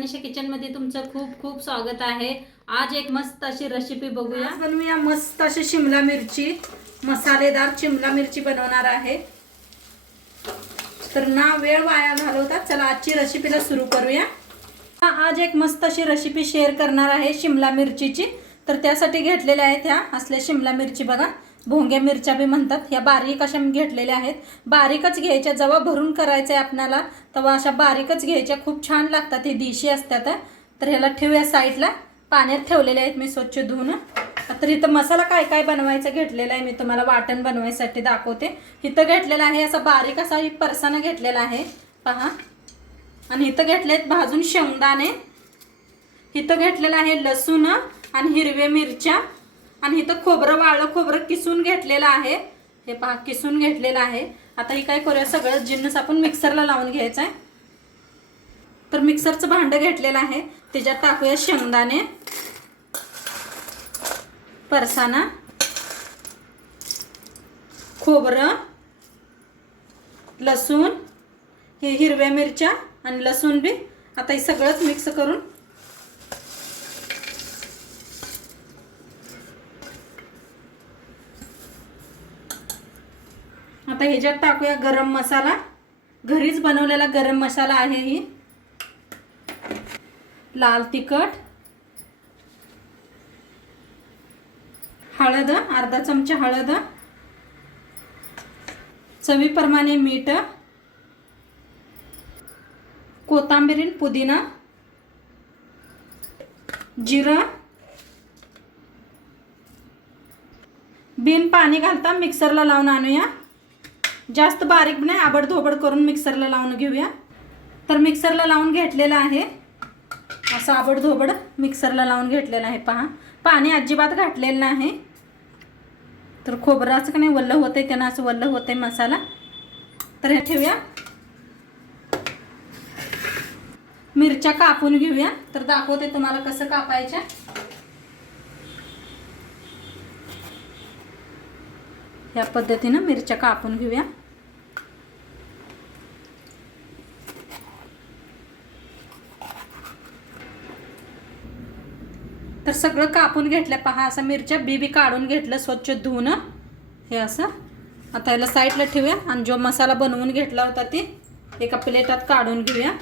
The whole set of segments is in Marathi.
मनीषा किचन मध्ये तुमचं खूप खूप स्वागत आहे। आज एक मस्त अशी रेसिपी बघूया। आज बनवूया मस्त अशी शिमला मिरची, मसालेदार शिमला मिरची बनवणार आहे। तर ना वेळ वाया घालवता चला आजची रेसिपीला सुरू करूया। आज एक मस्त अशी रेसिपी शेअर करणार आहे शिमला मिरचीची। तर त्यासाठी घेतलेल्या आहेत ह्या असल्या शिमला मिरची, बघा भोंगे मिरच्या बी म्हणतात। ह्या बारीक अशा घेतलेल्या आहेत। बारीकच घ्यायच्या, जेव्हा भरून करायचं आहे आपल्याला तेव्हा अशा बारीकच घ्यायच्या, खूप छान लागतात, ही देशी असतात। तर ह्याला ठेवूया साईडला, पाण्यात ठेवलेले आहेत मी स्वच्छ धुवून। तर इथं मसाला काय काय बनवायचा घेतलेला आहे मी तुम्हाला वाटण बनवायसाठी दाखवते। इथं घेतलेला आहे असा बारीक असा एक परसाना घेतलेला आहे पहा, आणि इथं घेतलेत भाजून शेंगदाणे, इथं घेतलेला आहे लसूण आणि हिरव्या मिरच्या, आणि इथं खोबरं, वाळलं खोबरं किसून घेतलेलं आहे। हे पहा किसून घेतलेलं आहे। आता हे काय करूया, सगळं जिन्नस आपण मिक्सरला लावून घ्यायचं आहे। तर मिक्सरचं भांडं घेतलेलं आहे, त्याच्यात टाकूया शेंगदाणे, परसाना, खोबरं, लसूण, हे हिरव्या मिरच्या आणि लसूण बी। आता हे सगळंच मिक्स करून आता ह्याच्यात टाकूया गरम मसाला, घरीच बनवलेला गरम मसाला आहे ही, लाल तिखट, हळद अर्धा चमचा हळद, चवीप्रमाणे मीठ, कोथिंबीर पुदिना, जिरं, बिन पाणी घालता मिक्सरला लावून आणूया। जास्त बारीक नाही, आबडधोबड करून मिक्सरला लावून घेऊया। तर मिक्सरला लावून घेतलेला आहे, असं आबडधोबड मिक्सरला लावून घेतलेला आहे पहा। पाणी अजिबात घातलेलं नाही, तर खोबराचं का नाही वल्ल होते, त्यांना असं वल्ल होते मसाला। तर हे ठेवूया, मिरच्या कापून घेऊया। तर दाखवते तुम्हाला कसं कापायच्या। या पद्धतीनं मिरच्या कापून घेऊया। तर सगळं कापून घेतलं पहा, असं मिरच्या बी काढून घेतलं स्वच्छ धुवून हे असं। आता याला साईडला ठेवूया आणि जो मसाला बनवून घेतला होता ते एका प्लेटात काढून घेऊया।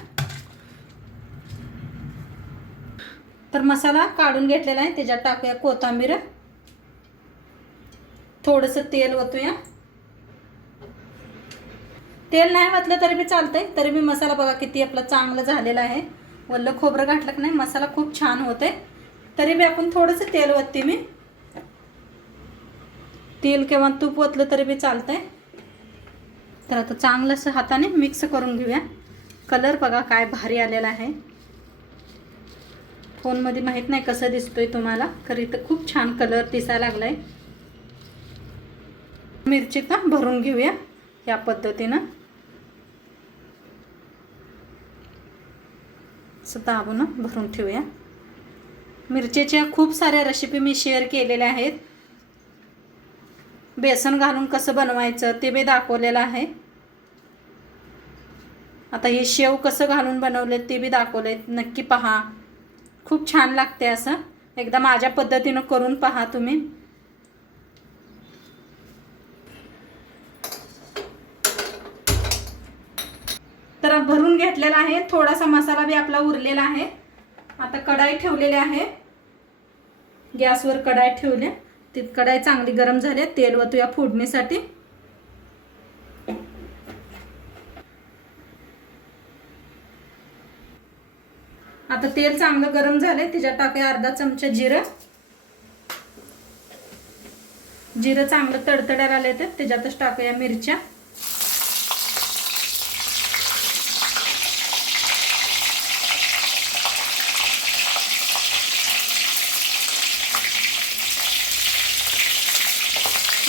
तर मसाला काढून घेतलेला आहे, त्याच्यात टाकूया कोथिंबीर, थोडंसं तेल ओतूया। तेल नाही ओतलं तरी बी चालतंय, तरी बी मसाला बघा किती आपला चांगला झालेला आहे। वल्ल खोबरं घातलं की नाही मसाला खूप छान होते, तरी बी आपण थोडंसं तेल ओतते मी, तेल किंवा तूप ओतलं तरी बी चालतंय। तर आता चांगलं असं हाताने मिक्स करून घेऊया। कलर बघा काय भारी आलेला आहे, फोनमध्ये माहीत नाही कसं दिसतोय तुम्हाला, खरं इथं खूप छान कलर दिसायला लागलाय। मिरची तर भरून घेऊया या पद्धतीनं, असं दाबून भरून ठेवूया। मिरचीच्या खूप साऱ्या रेसिपी मी शेअर केलेल्या आहेत, बेसन घालून कसं बनवायचं ते बी दाखवलेलं आहे। आता हे शेव कसं घालून बनवले ते बी दाखवले, नक्की पहा, खूप छान लागते। असं एकदा माझ्या पद्धतीनं करून पहा तुम्ही। तर भरून घेतलेला आहे, थोडासा मसाला बी आपला उरलेला आहे। आता कढाई ठेवलेली आहे, गॅसवर कढाई ठेवली, ती कढाई चांगली गरम झाली, तेल ओतूया फोडणीसाठी। आता तेल चांगलं गरम झाले, त्याच्यात टाकूया अर्धा चमचा जिरं, जिरं चांगलं तडतडायला आले तर त्याच्यातच टाकूया मिरच्या,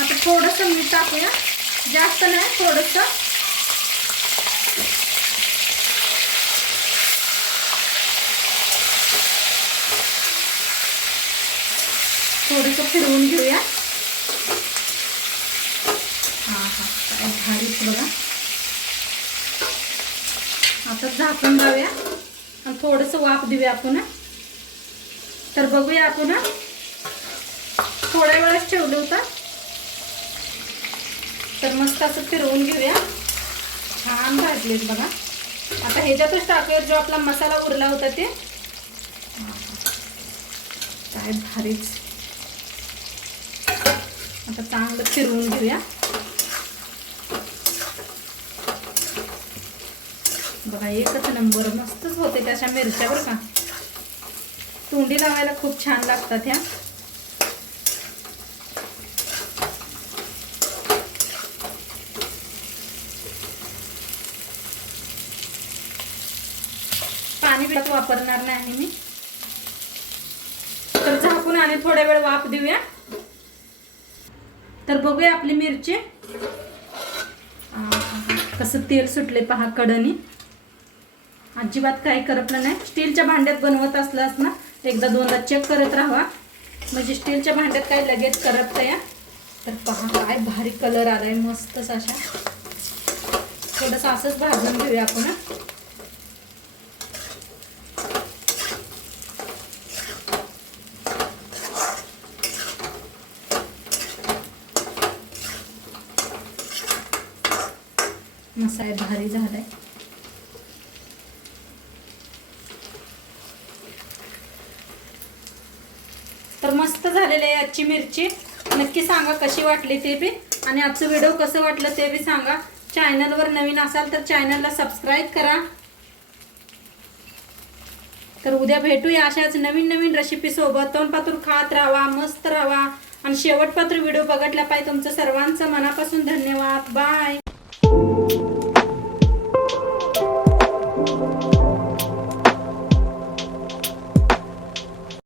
आता थोडंसं मीठ टाकूया, जास्त नाही थोडंसं। थोडंसं फिरवून घेऊया। हा हा काय भारीच बघा। आता झाकून लावूया आणि थोडंसं वाफ देऊया आपण. तर बघूया आपण. थोड्या वेळच ठेवलं होतं, तर मस्त असं फिरवून घेऊया. छान भाजलेत बघा. आता ह्याच्यातच टाकूया जो आपला मसाला उरला होता ते. काय भारीच. आता चांगलं फिरवून घेऊया. बघा एकच नंबर, मस्तच होते त्याच्या मिरच्या बरं का. तोंडी लावायला खूप छान लागतात ह्या. पाणी बिलत वापरणार नाही मी. तर झाकून आणि थोड्या वेळ वाफ देऊया. तर बघूया आपली मिरची. कसं तेल सुटले पहा कडनी. अजिबात काही करपलं नाही. स्टीलच्या भांड्यात बनवत असलास ना, एकदा दोनदा चेक करत राहा, म्हणजे स्टीलच्या भांड्यात काय लगेच करपतं या. तर पहा काय भारी कलर आलाय मस्तच अशा. थोडंसं असंच भाजून घेऊया आपण. मसाला भारी झालाय. तर मस्त झालेली आहे आजची मिरची. नक्की सांगा कशी वाटली ते बी, आणि आजचं व्हिडिओ कसं वाटलं ते बी सांगा. चॅनलवर नवीन असाल तर चॅनलला सबस्क्राईब करा. तर उद्या भेटूया अशाच नवीन नवीन रेसिपी सोबत. तोंडपातूर खात राहा, मस्त राहा, आणि शेवटपात्र व्हिडिओ बघितला पाहिजे. तुमचं सर्वांचं मनापासून धन्यवाद. बाय.